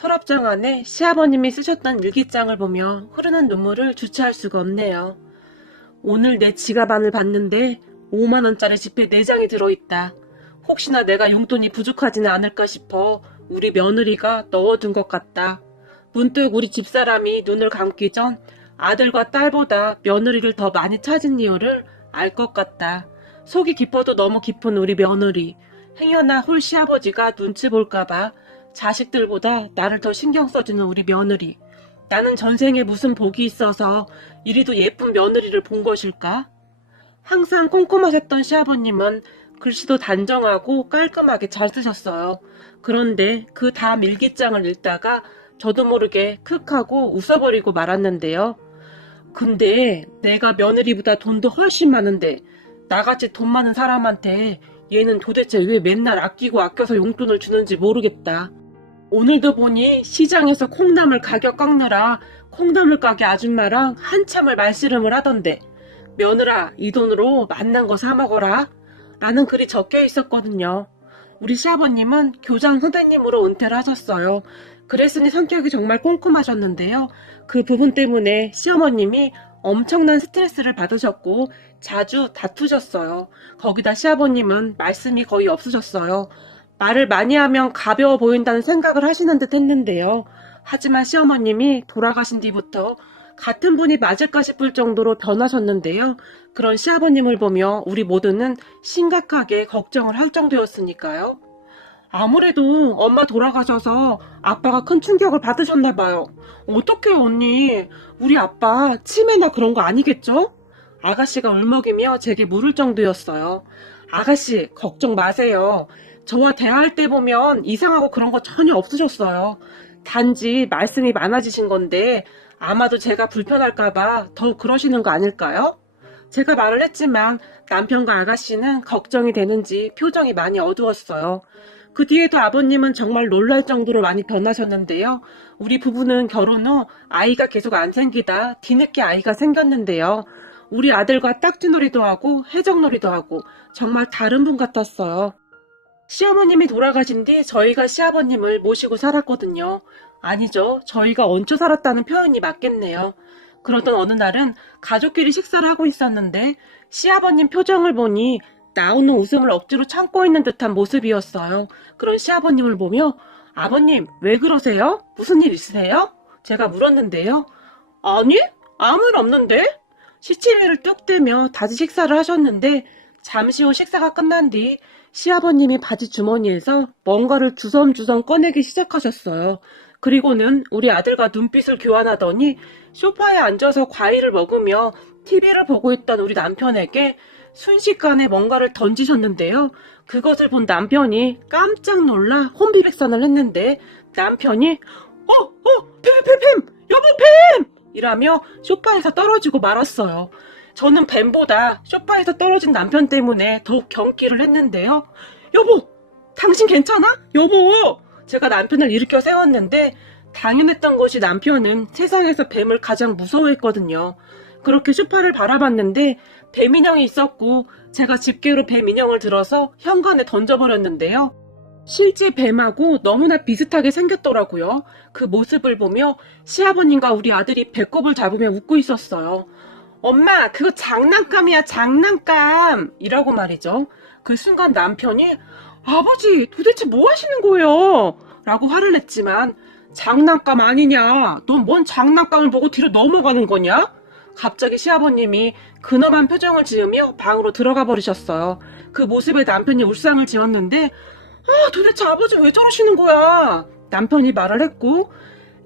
서랍장 안에 시아버님이 쓰셨던 일기장을 보며 흐르는 눈물을 주체할 수가 없네요. 오늘 내 지갑 안을 봤는데 5만원짜리 지폐 4장이 들어있다. 혹시나 내가 용돈이 부족하지는 않을까 싶어 우리 며느리가 넣어둔 것 같다. 문득 우리 집사람이 눈을 감기 전 아들과 딸보다 며느리를 더 많이 찾은 이유를 알 것 같다. 속이 깊어도 너무 깊은 우리 며느리. 행여나 홀 시아버지가 눈치 볼까봐 자식들보다 나를 더 신경 써주는 우리 며느리. 나는 전생에 무슨 복이 있어서 이리도 예쁜 며느리를 본 것일까? 항상 꼼꼼하셨던 시아버님은 글씨도 단정하고 깔끔하게 잘 쓰셨어요. 그런데 그 다음 일기장을 읽다가 저도 모르게 크 하고 웃어버리고 말았는데요. 근데 내가 며느리보다 돈도 훨씬 많은데 나같이 돈 많은 사람한테 얘는 도대체 왜 맨날 아끼고 아껴서 용돈을 주는지 모르겠다. 오늘도 보니 시장에서 콩나물 가격 깎느라 콩나물 가게 아줌마랑 한참을 말씨름을 하던데 며느라 이 돈으로 맛난 거 사 먹어라 라는 글이 적혀 있었거든요. 우리 시아버님은 교장 선생님으로 은퇴를 하셨어요. 그랬으니 성격이 정말 꼼꼼하셨는데요. 그 부분 때문에 시어머님이 엄청난 스트레스를 받으셨고 자주 다투셨어요. 거기다 시아버님은 말씀이 거의 없으셨어요. 말을 많이 하면 가벼워 보인다는 생각을 하시는 듯 했는데요. 하지만 시어머님이 돌아가신 뒤부터 같은 분이 맞을까 싶을 정도로 변하셨는데요. 그런 시아버님을 보며 우리 모두는 심각하게 걱정을 할 정도였으니까요. 아무래도 엄마 돌아가셔서 아빠가 큰 충격을 받으셨나 봐요. 어떡해요 언니. 우리 아빠 치매나 그런 거 아니겠죠? 아가씨가 울먹이며 제게 물을 정도였어요. 아가씨 걱정 마세요. 저와 대화할 때 보면 이상하고 그런 거 전혀 없으셨어요. 단지 말씀이 많아지신 건데 아마도 제가 불편할까봐 더 그러시는 거 아닐까요? 제가 말을 했지만 남편과 아가씨는 걱정이 되는지 표정이 많이 어두웠어요. 그 뒤에도 아버님은 정말 놀랄 정도로 많이 변하셨는데요. 우리 부부는 결혼 후 아이가 계속 안 생기다 뒤늦게 아이가 생겼는데요. 우리 아들과 딱지놀이도 하고 해적놀이도 하고 정말 다른 분 같았어요. 시어머님이 돌아가신 뒤 저희가 시아버님을 모시고 살았거든요. 아니죠. 저희가 얹혀 살았다는 표현이 맞겠네요. 그러던 어느 날은 가족끼리 식사를 하고 있었는데 시아버님 표정을 보니 나오는 웃음을 억지로 참고 있는 듯한 모습이었어요. 그런 시아버님을 보며 아버님 왜 그러세요? 무슨 일 있으세요? 제가 물었는데요. 아니 아무 일 없는데? 시치미를 뚝 떼며 다시 식사를 하셨는데 잠시 후 식사가 끝난 뒤 시아버님이 바지 주머니에서 뭔가를 주섬주섬 꺼내기 시작하셨어요. 그리고는 우리 아들과 눈빛을 교환하더니 소파에 앉아서 과일을 먹으며 TV를 보고 있던 우리 남편에게 순식간에 뭔가를 던지셨는데요. 그것을 본 남편이 깜짝 놀라 혼비백산을 했는데 남편이 뱀! 여보 뱀! 이라며 소파에서 떨어지고 말았어요. 저는 뱀보다 소파에서 떨어진 남편 때문에 더욱 경기를 했는데요. 여보! 당신 괜찮아? 여보! 제가 남편을 일으켜 세웠는데 당연했던 것이 남편은 세상에서 뱀을 가장 무서워했거든요. 그렇게 소파를 바라봤는데 뱀 인형이 있었고 제가 집게로 뱀 인형을 들어서 현관에 던져버렸는데요. 실제 뱀하고 너무나 비슷하게 생겼더라고요. 그 모습을 보며 시아버님과 우리 아들이 배꼽을 잡으며 웃고 있었어요. 엄마 그거 장난감이야 장난감 이라고 말이죠. 그 순간 남편이 아버지 도대체 뭐 하시는 거예요? 라고 화를 냈지만 장난감 아니냐? 넌 뭔 장난감을 보고 뒤로 넘어가는 거냐? 갑자기 시아버님이 근엄한 표정을 지으며 방으로 들어가 버리셨어요. 그 모습에 남편이 울상을 지었는데 도대체 아버지 왜 저러시는 거야? 남편이 말을 했고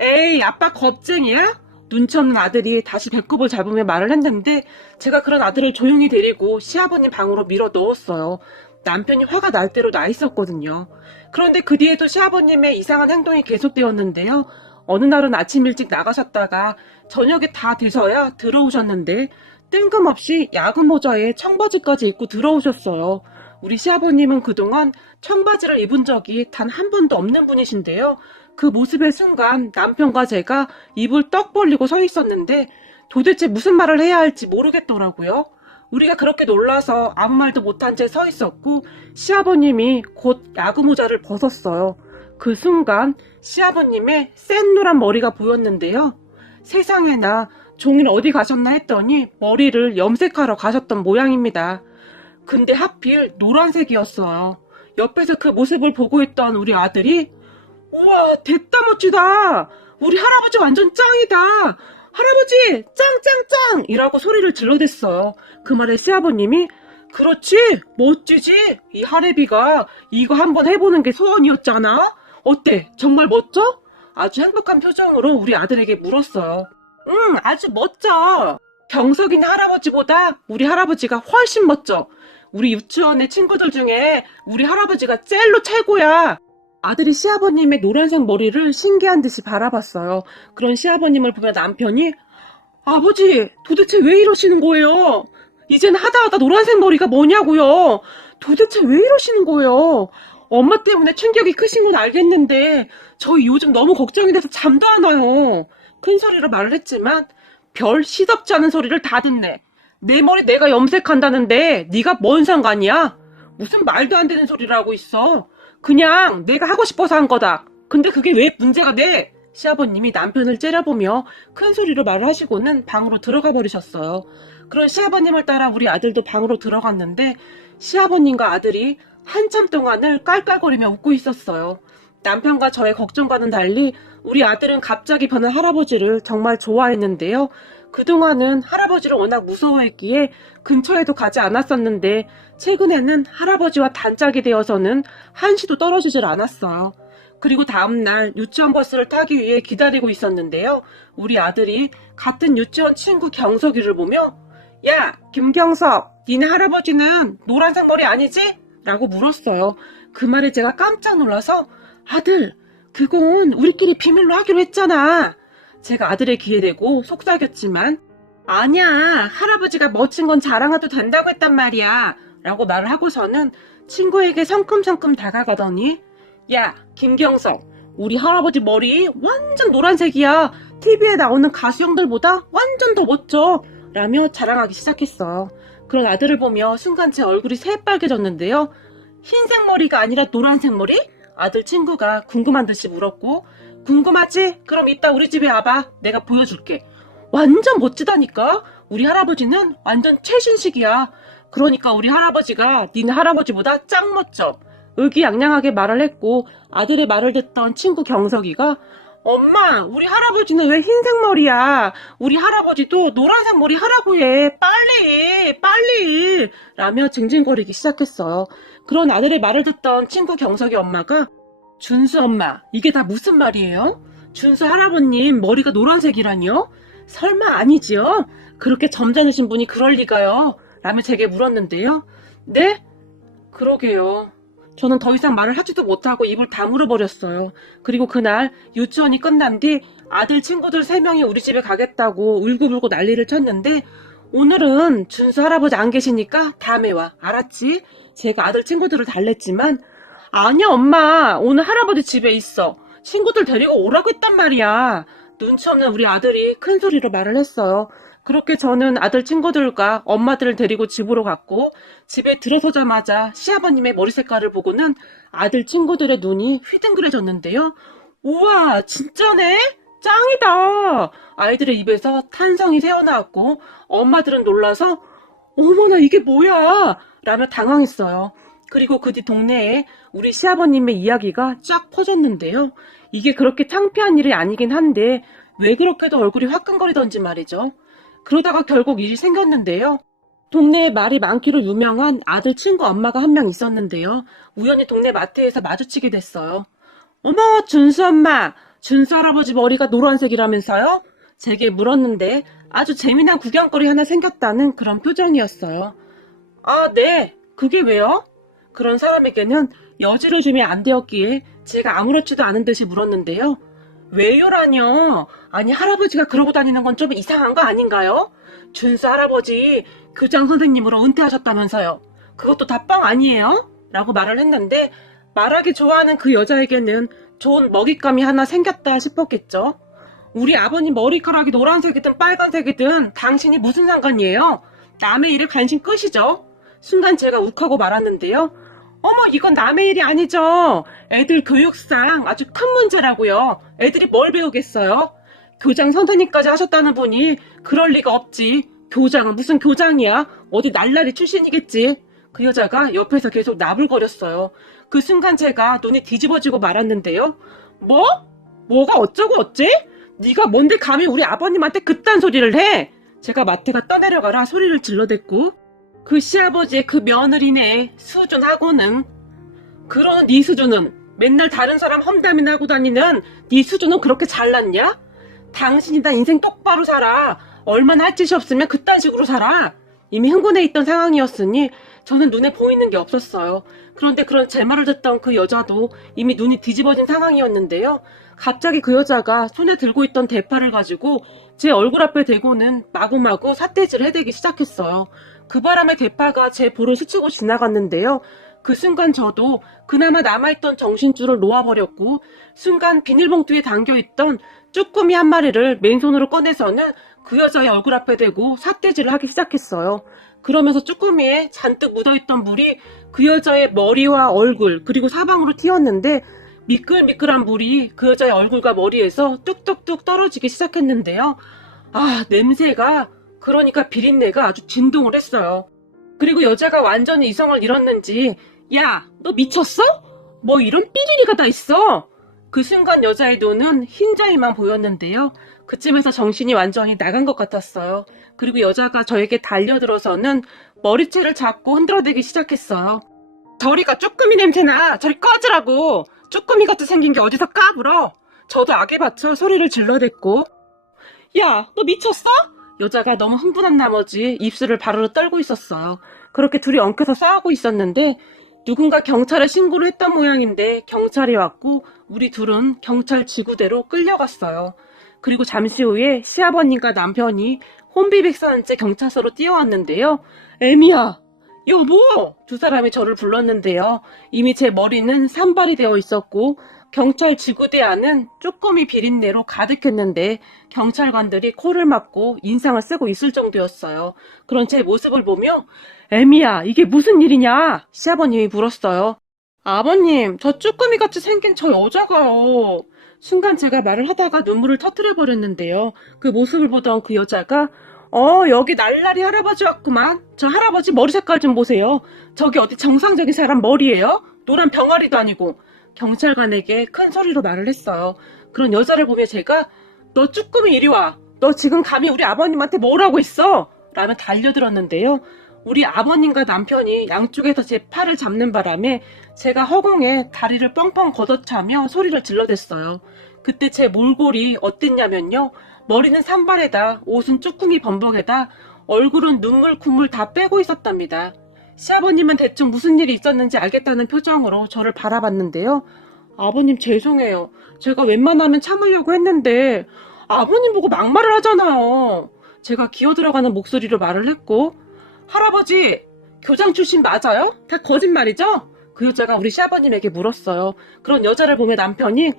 에이 아빠 겁쟁이야? 눈치 없는 아들이 다시 배꼽을 잡으며 말을 했는데 제가 그런 아들을 조용히 데리고 시아버님 방으로 밀어 넣었어요. 남편이 화가 날 대로 나 있었거든요. 그런데 그 뒤에도 시아버님의 이상한 행동이 계속되었는데요. 어느 날은 아침 일찍 나가셨다가 저녁에 다 돼서야 들어오셨는데 뜬금없이 야구 모자에 청바지까지 입고 들어오셨어요. 우리 시아버님은 그동안 청바지를 입은 적이 단 한 번도 없는 분이신데요. 그 모습의 순간 남편과 제가 입을 떡 벌리고 서 있었는데 도대체 무슨 말을 해야 할지 모르겠더라고요. 우리가 그렇게 놀라서 아무 말도 못한 채 서 있었고 시아버님이 곧 야구 모자를 벗었어요. 그 순간 시아버님의 센 노란 머리가 보였는데요. 세상에나 종일 어디 가셨나 했더니 머리를 염색하러 가셨던 모양입니다. 근데 하필 노란색이었어요. 옆에서 그 모습을 보고 있던 우리 아들이 우와 됐다 멋지다. 우리 할아버지 완전 짱이다. 할아버지 짱짱짱 이라고 소리를 질러댔어요. 그 말에 시아버님이 그렇지 멋지지. 이 할애비가 이거 한번 해보는 게 소원이었잖아. 어때 정말 멋져? 아주 행복한 표정으로 우리 아들에게 물었어요. 아주 멋져. 경석이네 할아버지보다 우리 할아버지가 훨씬 멋져. 우리 유치원의 친구들 중에 우리 할아버지가 젤로 최고야. 아들이 시아버님의 노란색 머리를 신기한 듯이 바라봤어요. 그런 시아버님을 보며 남편이 아버지 도대체 왜 이러시는 거예요? 이제는 하다하다 노란색 머리가 뭐냐고요. 도대체 왜 이러시는 거예요? 엄마 때문에 충격이 크신 건 알겠는데 저희 요즘 너무 걱정이 돼서 잠도 안 와요. 큰 소리로 말을 했지만 별 시덥지 않은 소리를 다 듣네. 내 머리 내가 염색한다는데 네가 뭔 상관이야? 무슨 말도 안 되는 소리를 하고 있어. 그냥 내가 하고 싶어서 한 거다. 근데 그게 왜 문제가 돼? 시아버님이 남편을 째려보며 큰 소리로 말을 하시고는 방으로 들어가 버리셨어요. 그런 시아버님을 따라 우리 아들도 방으로 들어갔는데 시아버님과 아들이 한참 동안을 깔깔거리며 웃고 있었어요. 남편과 저의 걱정과는 달리 우리 아들은 갑자기 변한 할아버지를 정말 좋아했는데요. 그동안은 할아버지를 워낙 무서워했기에 근처에도 가지 않았었는데 최근에는 할아버지와 단짝이 되어서는 한시도 떨어지질 않았어요. 그리고 다음날 유치원 버스를 타기 위해 기다리고 있었는데요. 우리 아들이 같은 유치원 친구 경석이를 보며 야 김경석 니네 할아버지는 노란색 머리 아니지? 라고 물었어요. 그 말에 제가 깜짝 놀라서 아들 그건 우리끼리 비밀로 하기로 했잖아. 제가 아들의 귀에 대고 속삭였지만 아니야 할아버지가 멋진 건 자랑해도 된다고 했단 말이야 라고 말을 하고서는 친구에게 성큼성큼 다가가더니 야 김경석 우리 할아버지 머리 완전 노란색이야. TV에 나오는 가수 형들보다 완전 더 멋져 라며 자랑하기 시작했어요. 그런 아들을 보며 순간 제 얼굴이 새빨개졌는데요. 흰색 머리가 아니라 노란색 머리? 아들 친구가 궁금한 듯이 물었고 궁금하지? 그럼 이따 우리 집에 와봐. 내가 보여줄게. 완전 멋지다니까. 우리 할아버지는 완전 최신식이야. 그러니까 우리 할아버지가 니네 할아버지보다 짱 멋져. 의기양양하게 말을 했고 아들의 말을 듣던 친구 경석이가 엄마 우리 할아버지는 왜 흰색 머리야. 우리 할아버지도 노란색 머리 하라고 해. 빨리 라며 징징거리기 시작했어요. 그런 아들의 말을 듣던 친구 경석이 엄마가 준수 엄마 이게 다 무슨 말이에요? 준수 할아버님 머리가 노란색이라니요? 설마 아니지요? 그렇게 점잖으신 분이 그럴 리가요? 라며 제게 물었는데요. 네? 그러게요. 저는 더 이상 말을 하지도 못하고 입을 다물어 버렸어요. 그리고 그날 유치원이 끝난 뒤 아들 친구들 3명이 우리 집에 가겠다고 울고불고 난리를 쳤는데 오늘은 준수 할아버지 안 계시니까 다음에 와. 알았지? 제가 아들 친구들을 달랬지만 아니야 엄마 오늘 할아버지 집에 있어. 친구들 데리고 오라고 했단 말이야. 눈치 없는 우리 아들이 큰 소리로 말을 했어요. 그렇게 저는 아들 친구들과 엄마들을 데리고 집으로 갔고 집에 들어서자마자 시아버님의 머리 색깔을 보고는 아들 친구들의 눈이 휘둥그레졌는데요. 우와 진짜네? 짱이다. 아이들의 입에서 탄성이 새어나왔고 엄마들은 놀라서 어머나 이게 뭐야 라며 당황했어요. 그리고 그 뒤 동네에 우리 시아버님의 이야기가 쫙 퍼졌는데요. 이게 그렇게 창피한 일이 아니긴 한데 왜 그렇게도 얼굴이 화끈거리던지 말이죠. 그러다가 결국 일이 생겼는데요. 동네에 말이 많기로 유명한 아들 친구 엄마가 한 명 있었는데요. 우연히 동네 마트에서 마주치게 됐어요. 어머 준수 엄마, 준수 할아버지 머리가 노란색이라면서요? 제게 물었는데 아주 재미난 구경거리 하나 생겼다는 그런 표정이었어요. 아, 네. 그게 왜요? 그런 사람에게는 여지를 주면 안 되었기에 제가 아무렇지도 않은 듯이 물었는데요. 왜요라뇨? 아니 할아버지가 그러고 다니는 건 좀 이상한 거 아닌가요? 준수 할아버지 교장 선생님으로 은퇴하셨다면서요. 그것도 다 뻥 아니에요? 라고 말을 했는데 말하기 좋아하는 그 여자에게는 좋은 먹잇감이 하나 생겼다 싶었겠죠. 우리 아버님 머리카락이 노란색이든 빨간색이든 당신이 무슨 상관이에요? 남의 일에 관심 끄시죠? 순간 제가 욱하고 말았는데요. 어머, 이건 남의 일이 아니죠. 애들 교육상 아주 큰 문제라고요. 애들이 뭘 배우겠어요? 교장 선생님까지 하셨다는 분이 그럴 리가 없지. 교장은 무슨 교장이야? 어디 날라리 출신이겠지. 그 여자가 옆에서 계속 나불거렸어요. 그 순간 제가 눈이 뒤집어지고 말았는데요. 뭐? 뭐가 어쩌고 어째? 네가 뭔데 감히 우리 아버님한테 그딴 소리를 해? 제가 마태가 떠내려가라 소리를 질러댔고 그 시아버지의 그 며느리네 수준하고는 그러는 네 수준은 맨날 다른 사람 험담이나 하고 다니는 네 수준은 그렇게 잘났냐? 당신이 다 인생 똑바로 살아. 얼마나 할 짓이 없으면 그딴 식으로 살아. 이미 흥분해 있던 상황이었으니 저는 눈에 보이는 게 없었어요. 그런데 그런 제 말을 듣던 그 여자도 이미 눈이 뒤집어진 상황이었는데요. 갑자기 그 여자가 손에 들고 있던 대파를 가지고 제 얼굴 앞에 대고는 마구마구 삿대질을 해대기 시작했어요. 그 바람에 대파가 제 볼을 스치고 지나갔는데요. 그 순간 저도 그나마 남아있던 정신줄을 놓아버렸고 순간 비닐봉투에 담겨있던 쭈꾸미 한 마리를 맨손으로 꺼내서는 그 여자의 얼굴 앞에 대고 삿대질을 하기 시작했어요. 그러면서 쭈꾸미에 잔뜩 묻어있던 물이 그 여자의 머리와 얼굴 그리고 사방으로 튀었는데 미끌미끌한 물이 그 여자의 얼굴과 머리에서 뚝뚝뚝 떨어지기 시작했는데요. 아, 냄새가 그러니까 비린내가 아주 진동을 했어요. 그리고 여자가 완전히 이성을 잃었는지 야, 너 미쳤어? 뭐 이런 삐리리가 다 있어? 그 순간 여자의 눈은 흰자위만 보였는데요. 그쯤에서 정신이 완전히 나간 것 같았어요. 그리고 여자가 저에게 달려들어서는 머리채를 잡고 흔들어대기 시작했어요. 저리가 쭈꾸미 냄새나. 저리 꺼지라고. 쭈꾸미 같이 생긴 게 어디서 까불어. 저도 악에 받쳐 소리를 질러댔고 야, 너 미쳤어? 여자가 너무 흥분한 나머지 입술을 바르르 떨고 있었어요. 그렇게 둘이 엉켜서 싸우고 있었는데 누군가 경찰에 신고를 했던 모양인데 경찰이 왔고 우리 둘은 경찰 지구대로 끌려갔어요. 그리고 잠시 후에 시아버님과 남편이 혼비백산한 채 경찰서로 뛰어왔는데요. 애미야, 여보! 두 사람이 저를 불렀는데요. 이미 제 머리는 산발이 되어 있었고 경찰 지구대 안은 쭈꾸미 비린내로 가득했는데 경찰관들이 코를 막고 인상을 쓰고 있을 정도였어요. 그런 제 모습을 보며 애미야, 이게 무슨 일이냐? 시아버님이 물었어요. 아버님, 저 쭈꾸미같이 생긴 저 여자가요. 순간 제가 말을 하다가 눈물을 터뜨려버렸는데요. 그 모습을 보던 그 여자가 여기 날라리 할아버지 왔구만. 저 할아버지 머리 색깔 좀 보세요. 저기 어디 정상적인 사람 머리예요? 노란 병아리도 아니고. 경찰관에게 큰 소리로 말을 했어요. 그런 여자를 보며 제가 너 쭈꾸미 이리 와. 너 지금 감히 우리 아버님한테 뭐라고 했어? 라며 달려들었는데요. 우리 아버님과 남편이 양쪽에서 제 팔을 잡는 바람에 제가 허공에 다리를 뻥뻥 걷어차며 소리를 질러댔어요. 그때 제 몰골이 어땠냐면요. 머리는 산발에다 옷은 쭈꾸미 범벅에다 얼굴은 눈물 콧물 다 빼고 있었답니다. 시아버님은 대충 무슨 일이 있었는지 알겠다는 표정으로 저를 바라봤는데요. 아버님 죄송해요. 제가 웬만하면 참으려고 했는데 아버님 보고 막말을 하잖아요. 제가 기어들어가는 목소리로 말을 했고 할아버지 교장 출신 맞아요? 다 거짓말이죠? 그 여자가 우리 시아버님에게 물었어요. 그런 여자를 보며 남편이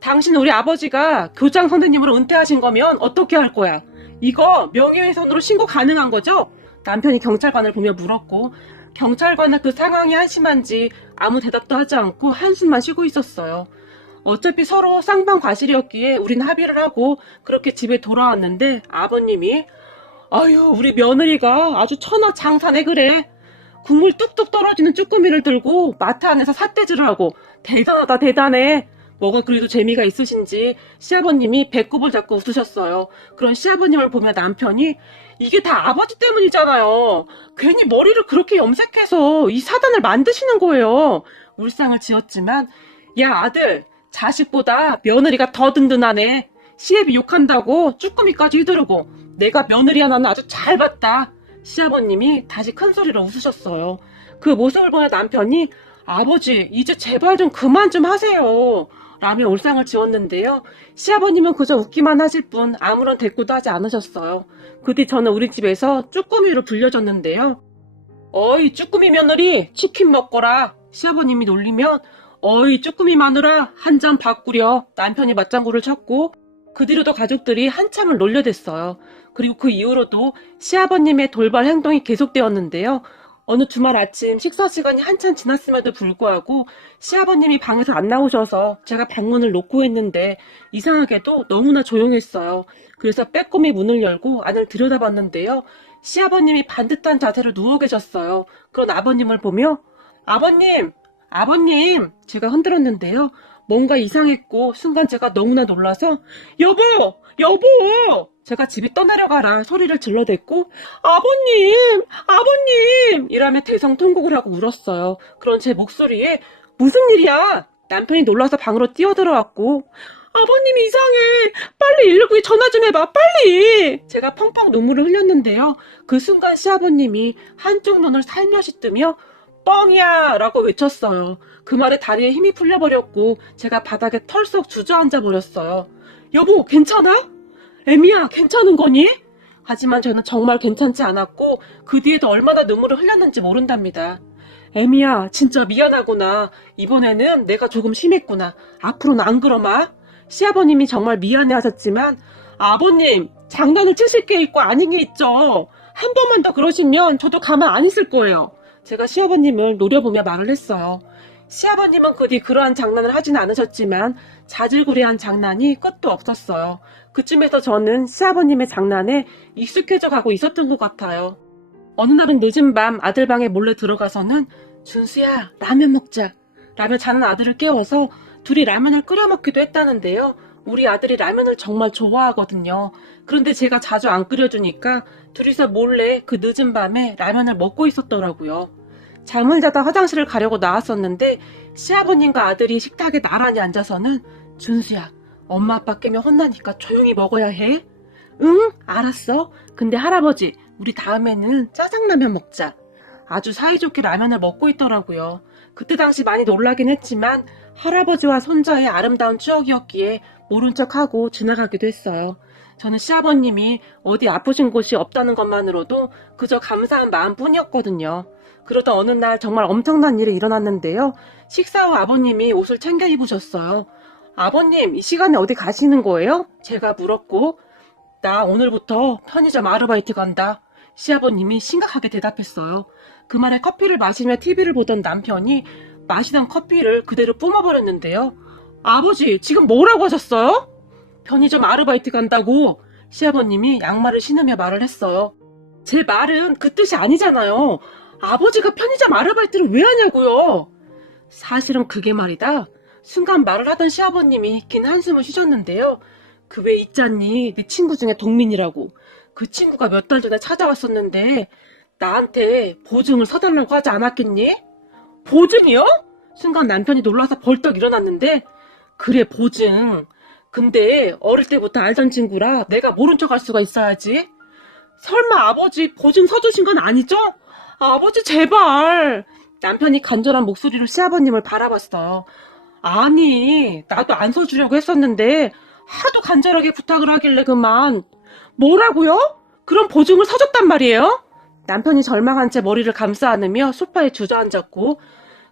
당신 우리 아버지가 교장 선생님으로 은퇴하신 거면 어떻게 할 거야? 이거 명예훼손으로 신고 가능한 거죠? 남편이 경찰관을 보며 물었고 경찰관은 그 상황이 한심한지 아무 대답도 하지 않고 한숨만 쉬고 있었어요. 어차피 서로 쌍방과실이었기에 우린 합의를 하고 그렇게 집에 돌아왔는데 아버님이 아유 우리 며느리가 아주 천하장사네 그래. 국물 뚝뚝 떨어지는 쭈꾸미를 들고 마트 안에서 삿대질을 하고 대단하다 대단해. 뭐가 그래도 재미가 있으신지 시아버님이 배꼽을 잡고 웃으셨어요. 그런 시아버님을 보며 남편이 이게 다 아버지 때문이잖아요. 괜히 머리를 그렇게 염색해서 이 사단을 만드시는 거예요. 울상을 지었지만 야 아들 자식보다 며느리가 더 든든하네. 시애비 욕한다고 쭈꾸미까지 휘두르고 내가 며느리 하나는 아주 잘 봤다. 시아버님이 다시 큰 소리로 웃으셨어요. 그 모습을 보며 남편이 아버지 이제 제발 좀 그만 좀 하세요. 라며 울상을 지었는데요. 시아버님은 그저 웃기만 하실 뿐 아무런 대꾸도 하지 않으셨어요. 그 뒤 저는 우리 집에서 쭈꾸미로 불려졌는데요. 어이 쭈꾸미 며느리 치킨 먹거라. 시아버님이 놀리면 어이 쭈꾸미 마누라 한 잔 바꾸려. 남편이 맞장구를 쳤고 그 뒤로도 가족들이 한참을 놀려댔어요. 그리고 그 이후로도 시아버님의 돌발 행동이 계속되었는데요. 어느 주말 아침 식사 시간이 한참 지났음에도 불구하고 시아버님이 방에서 안 나오셔서 제가 방문을 놓고 했는데 이상하게도 너무나 조용했어요. 그래서 빼꼼히 문을 열고 안을 들여다봤는데요. 시아버님이 반듯한 자세로 누워 계셨어요. 그런 아버님을 보며 아버님! 아버님! 제가 흔들었는데요. 뭔가 이상했고 순간 제가 너무나 놀라서 여보! 여보! 제가 집에 떠내려가라 소리를 질러댔고 아버님! 아버님! 이라며 대성통곡을 하고 울었어요. 그런 제 목소리에 무슨 일이야? 남편이 놀라서 방으로 뛰어들어왔고 아버님 이상해! 빨리 119에 전화 좀 해봐! 빨리! 제가 펑펑 눈물을 흘렸는데요. 그 순간 시아버님이 한쪽 눈을 살며시 뜨며 뻥이야! 라고 외쳤어요. 그 말에 다리에 힘이 풀려버렸고 제가 바닥에 털썩 주저앉아 버렸어요. 여보 괜찮아? 애미야 괜찮은 거니? 하지만 저는 정말 괜찮지 않았고 그 뒤에도 얼마나 눈물을 흘렸는지 모른답니다. 애미야 진짜 미안하구나. 이번에는 내가 조금 심했구나. 앞으로는 안 그러마. 시아버님이 정말 미안해하셨지만 아버님 장난을 치실 게 있고 아닌 게 있죠. 한 번만 더 그러시면 저도 가만 안 있을 거예요. 제가 시아버님을 노려보며 말을 했어요. 시아버님은 그 뒤 그러한 장난을 하진 않으셨지만 자질구레한 장난이 끝도 없었어요. 그쯤에서 저는 시아버님의 장난에 익숙해져 가고 있었던 것 같아요. 어느 날은 늦은 밤 아들 방에 몰래 들어가서는 준수야 라면 먹자 라며 자는 아들을 깨워서 둘이 라면을 끓여 먹기도 했다는데요. 우리 아들이 라면을 정말 좋아하거든요. 그런데 제가 자주 안 끓여주니까 둘이서 몰래 그 늦은 밤에 라면을 먹고 있었더라고요. 잠을 자다 화장실을 가려고 나왔었는데 시아버님과 아들이 식탁에 나란히 앉아서는 준수야 엄마 아빠 깨면 혼나니까 조용히 먹어야 해. 응 알았어. 근데 할아버지 우리 다음에는 짜장라면 먹자. 아주 사이좋게 라면을 먹고 있더라고요. 그때 당시 많이 놀라긴 했지만 할아버지와 손자의 아름다운 추억이었기에 모른 척하고 지나가기도 했어요. 저는 시아버님이 어디 아프신 곳이 없다는 것만으로도 그저 감사한 마음뿐이었거든요. 그러다 어느 날 정말 엄청난 일이 일어났는데요. 식사 후 아버님이 옷을 챙겨 입으셨어요. 아버님 이 시간에 어디 가시는 거예요? 제가 물었고 나 오늘부터 편의점 아르바이트 간다. 시아버님이 심각하게 대답했어요. 그 말에 커피를 마시며 TV를 보던 남편이 마시던 커피를 그대로 뿜어버렸는데요. 아버지 지금 뭐라고 하셨어요? 편의점 아르바이트 간다고 시아버님이 양말을 신으며 말을 했어요. 제 말은 그 뜻이 아니잖아요. 아버지가 편의점 아르바이트를 왜 하냐고요. 사실은 그게 말이다. 순간 말을 하던 시아버님이 긴 한숨을 쉬셨는데요. 그 왜 있잖니 네 친구 중에 동민이라고. 그 친구가 몇 달 전에 찾아왔었는데 나한테 보증을 서달라고 하지 않았겠니? 보증이요? 순간 남편이 놀라서 벌떡 일어났는데 그래 보증. 근데 어릴 때부터 알던 친구라 내가 모른 척 할 수가 있어야지. 설마 아버지 보증 서주신 건 아니죠? 아버지 제발. 남편이 간절한 목소리로 시아버님을 바라봤어요. 아니 나도 안 서주려고 했었는데 하도 간절하게 부탁을 하길래 그만. 뭐라고요? 그럼 보증을 서줬단 말이에요? 남편이 절망한 채 머리를 감싸 안으며 소파에 주저앉았고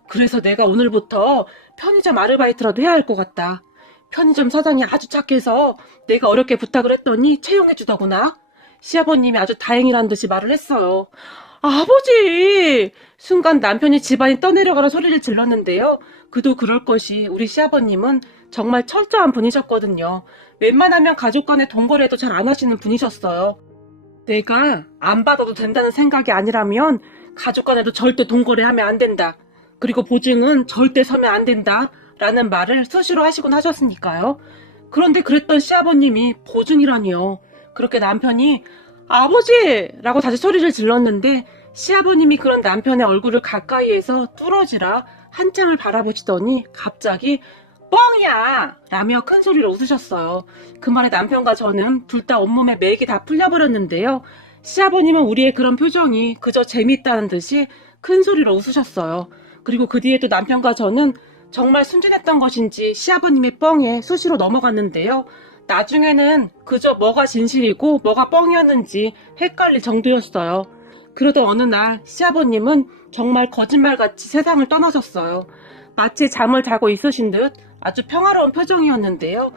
그래서 내가 오늘부터 편의점 아르바이트라도 해야 할 것 같다. 편의점 사장이 아주 착해서 내가 어렵게 부탁을 했더니 채용해 주더구나. 시아버님이 아주 다행이란 듯이 말을 했어요. 아버지! 순간 남편이 집안이 떠내려가라 소리를 질렀는데요. 그도 그럴 것이 우리 시아버님은 정말 철저한 분이셨거든요. 웬만하면 가족 간의 돈거래도 잘 안 하시는 분이셨어요. 내가 안 받아도 된다는 생각이 아니라면 가족 간에도 절대 돈거래하면 안 된다. 그리고 보증은 절대 서면 안 된다. 라는 말을 수시로 하시곤 하셨으니까요. 그런데 그랬던 시아버님이 보증이라니요. 그렇게 남편이 아버지! 라고 다시 소리를 질렀는데 시아버님이 그런 남편의 얼굴을 가까이에서 뚫어지라 한참을 바라보시더니 갑자기 뻥이야! 라며 큰 소리로 웃으셨어요. 그 말에 남편과 저는 둘 다 온몸에 맥이 다 풀려버렸는데요. 시아버님은 우리의 그런 표정이 그저 재미있다는 듯이 큰 소리로 웃으셨어요. 그리고 그 뒤에도 남편과 저는 정말 순진했던 것인지 시아버님의 뻥에 수시로 넘어갔는데요. 나중에는 그저 뭐가 진실이고 뭐가 뻥이었는지 헷갈릴 정도였어요. 그러던 어느 날 시아버님은 정말 거짓말같이 세상을 떠나셨어요. 마치 잠을 자고 있으신 듯 아주 평화로운 표정이었는데요.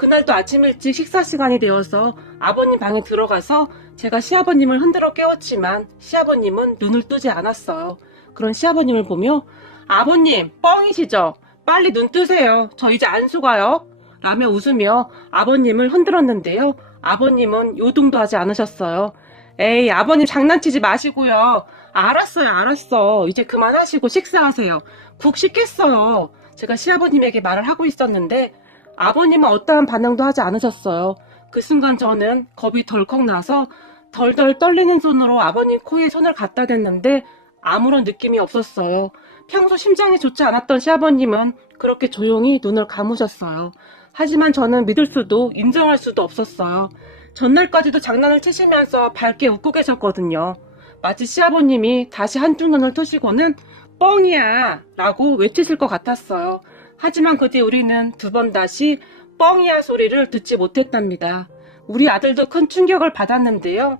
그날도 아침 일찍 식사 시간이 되어서 아버님 방에 들어가서 제가 시아버님을 흔들어 깨웠지만 시아버님은 눈을 뜨지 않았어요. 그런 시아버님을 보며 아버님 뻥이시죠? 빨리 눈 뜨세요. 저 이제 안 속아요. 라며 웃으며 아버님을 흔들었는데요. 아버님은 요동도 하지 않으셨어요. 에이 아버님 장난치지 마시고요. 알았어요 알았어. 이제 그만하시고 식사하세요. 국 식겠어요. 제가 시아버님에게 말을 하고 있었는데 아버님은 어떠한 반응도 하지 않으셨어요. 그 순간 저는 겁이 덜컥 나서 덜덜 떨리는 손으로 아버님 코에 손을 갖다 댔는데 아무런 느낌이 없었어요. 평소 심장이 좋지 않았던 시아버님은 그렇게 조용히 눈을 감으셨어요. 하지만 저는 믿을 수도 인정할 수도 없었어요. 전날까지도 장난을 치시면서 밝게 웃고 계셨거든요. 마치 시아버님이 다시 한쪽 눈을 뜨시고는 뻥이야 라고 외치실 것 같았어요. 하지만 그 뒤 우리는 두 번 다시 뻥이야 소리를 듣지 못했답니다. 우리 아들도 큰 충격을 받았는데요.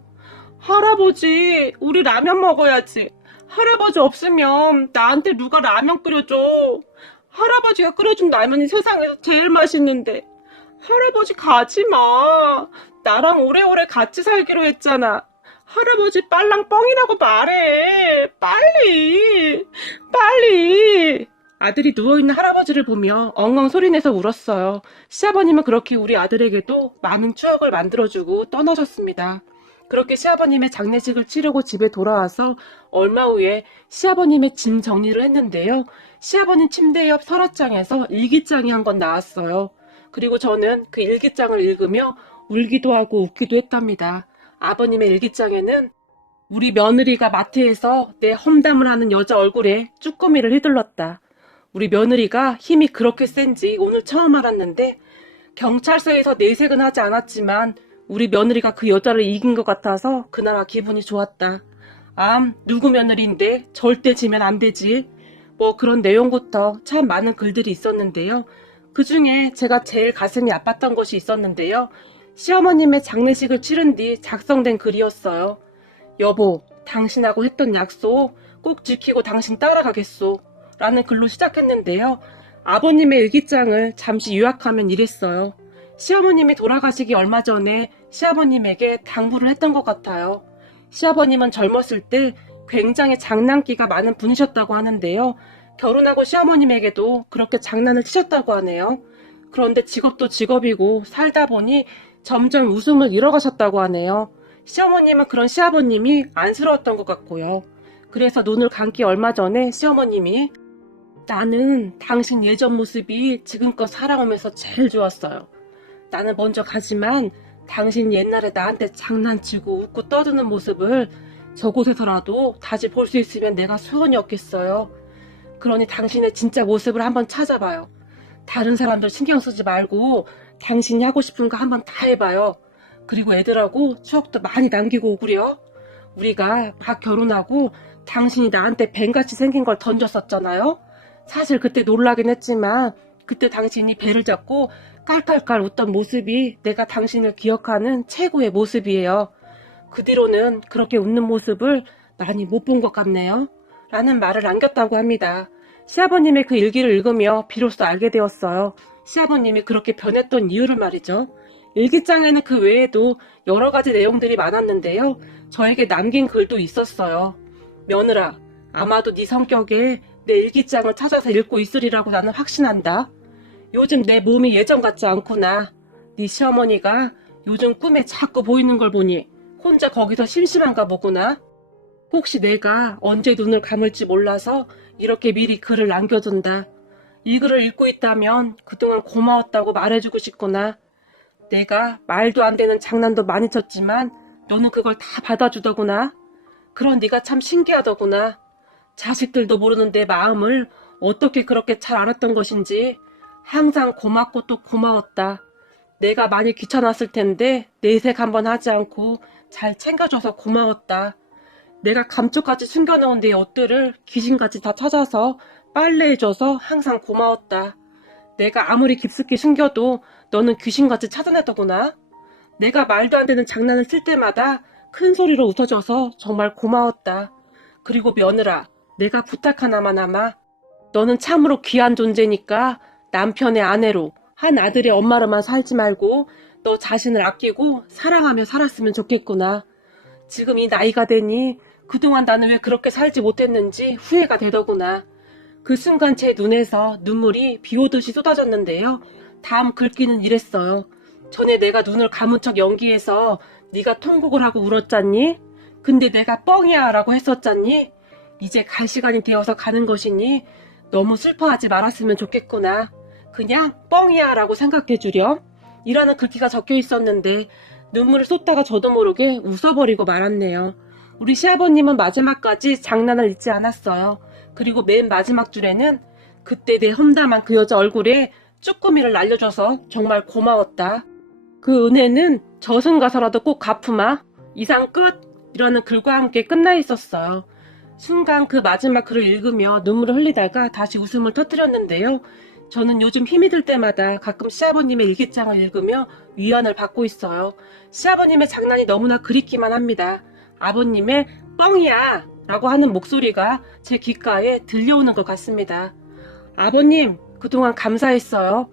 할아버지, 우리 라면 먹어야지. 할아버지 없으면 나한테 누가 라면 끓여줘. 할아버지가 끓여준 라면이 세상에서 제일 맛있는데. 할아버지 가지 마. 나랑 오래오래 같이 살기로 했잖아. 할아버지 빨랑 뻥이라고 말해. 빨리. 빨리. 아들이 누워있는 할아버지를 보며 엉엉 소리내서 울었어요. 시아버님은 그렇게 우리 아들에게도 많은 추억을 만들어주고 떠나셨습니다. 그렇게 시아버님의 장례식을 치르고 집에 돌아와서 얼마 후에 시아버님의 짐 정리를 했는데요. 시아버님 침대 옆 서랍장에서 일기장이 한 권 나왔어요. 그리고 저는 그 일기장을 읽으며 울기도 하고 웃기도 했답니다. 아버님의 일기장에는 우리 며느리가 마트에서 내 험담을 하는 여자 얼굴에 쭈꾸미를 휘둘렀다. 우리 며느리가 힘이 그렇게 센지 오늘 처음 알았는데 경찰서에서 내색은 하지 않았지만 우리 며느리가 그 여자를 이긴 것 같아서 그나마 기분이 좋았다. 누구 며느리인데 절대 지면 안 되지. 뭐 그런 내용부터 참 많은 글들이 있었는데요. 그 중에 제가 제일 가슴이 아팠던 것이 있었는데요. 시어머님의 장례식을 치른 뒤 작성된 글이었어요. 여보, 당신하고 했던 약속 꼭 지키고 당신 따라가겠소. 라는 글로 시작했는데요. 아버님의 일기장을 잠시 요약하면 이랬어요. 시어머님이 돌아가시기 얼마 전에 시아버님에게 당부를 했던 것 같아요. 시아버님은 젊었을 때 굉장히 장난기가 많은 분이셨다고 하는데요. 결혼하고 시어머님에게도 그렇게 장난을 치셨다고 하네요. 그런데 직업도 직업이고 살다 보니 점점 웃음을 잃어가셨다고 하네요. 시어머님은 그런 시아버님이 안쓰러웠던 것 같고요. 그래서 눈을 감기 얼마 전에 시어머님이 나는 당신 예전 모습이 지금껏 살아오면서 제일 좋았어요. 나는 먼저 가지만 당신 옛날에 나한테 장난치고 웃고 떠드는 모습을 저곳에서라도 다시 볼 수 있으면 내가 소원이 없겠어요. 그러니 당신의 진짜 모습을 한번 찾아봐요. 다른 사람들 신경 쓰지 말고 당신이 하고 싶은 거 한번 다 해봐요. 그리고 애들하고 추억도 많이 남기고 오구려. 우리가 막 결혼하고 당신이 나한테 뱀같이 생긴 걸 던졌었잖아요. 사실 그때 놀라긴 했지만 그때 당신이 배를 잡고 깔깔깔 웃던 모습이 내가 당신을 기억하는 최고의 모습이에요. 그 뒤로는 그렇게 웃는 모습을 많이 못 본 것 같네요. 라는 말을 남겼다고 합니다. 시아버님의 그 일기를 읽으며 비로소 알게 되었어요. 시아버님이 그렇게 변했던 이유를 말이죠. 일기장에는 그 외에도 여러 가지 내용들이 많았는데요. 저에게 남긴 글도 있었어요. 며느라, 아마도 네 성격에 내 일기장을 찾아서 읽고 있으리라고 나는 확신한다. 요즘 내 몸이 예전 같지 않구나. 네 시어머니가 요즘 꿈에 자꾸 보이는 걸 보니 혼자 거기서 심심한가 보구나. 혹시 내가 언제 눈을 감을지 몰라서 이렇게 미리 글을 남겨둔다. 이 글을 읽고 있다면 그동안 고마웠다고 말해주고 싶구나. 내가 말도 안 되는 장난도 많이 쳤지만 너는 그걸 다 받아주더구나. 그런 네가 참 신기하더구나. 자식들도 모르는 내 마음을 어떻게 그렇게 잘 알았던 것인지 항상 고맙고 또 고마웠다. 내가 많이 귀찮았을 텐데 내색 한번 하지 않고 잘 챙겨줘서 고마웠다. 내가 감쪽같이 숨겨놓은 내 옷들을 귀신같이 다 찾아서 빨래해줘서 항상 고마웠다. 내가 아무리 깊숙이 숨겨도 너는 귀신같이 찾아내더구나. 내가 말도 안 되는 장난을 쓸 때마다 큰 소리로 웃어줘서 정말 고마웠다. 그리고 며느라, 내가 부탁 하나만 하마. 너는 참으로 귀한 존재니까 남편의 아내로 한 아들의 엄마로만 살지 말고 너 자신을 아끼고 사랑하며 살았으면 좋겠구나. 지금 이 나이가 되니 그동안 나는 왜 그렇게 살지 못했는지 후회가 되더구나. 그 순간 제 눈에서 눈물이 비 오듯이 쏟아졌는데요. 다음 글귀는 이랬어요. 전에 내가 눈을 감은 척 연기해서 네가 통곡을 하고 울었잖니? 근데 내가 뻥이야 라고 했었잖니? 이제 갈 시간이 되어서 가는 것이니 너무 슬퍼하지 말았으면 좋겠구나. 그냥 뻥이야 라고 생각해 주렴. 이라는 글귀가 적혀 있었는데 눈물을 쏟다가 저도 모르게 웃어버리고 말았네요. 우리 시아버님은 마지막까지 장난을 잊지 않았어요. 그리고 맨 마지막 줄에는 그때 내 험담한 그 여자 얼굴에 쭈꾸미를 날려줘서 정말 고마웠다. 그 은혜는 저승 가서라도 꼭 갚으마. 이상 끝! 이라는 글과 함께 끝나 있었어요. 순간 그 마지막 글을 읽으며 눈물을 흘리다가 다시 웃음을 터뜨렸는데요. 저는 요즘 힘이 들 때마다 가끔 시아버님의 일기장을 읽으며 위안을 받고 있어요. 시아버님의 장난이 너무나 그립기만 합니다. 아버님의 뻥이야! 라고 하는 목소리가 제 귓가에 들려오는 것 같습니다. 아버님, 그동안 감사했어요.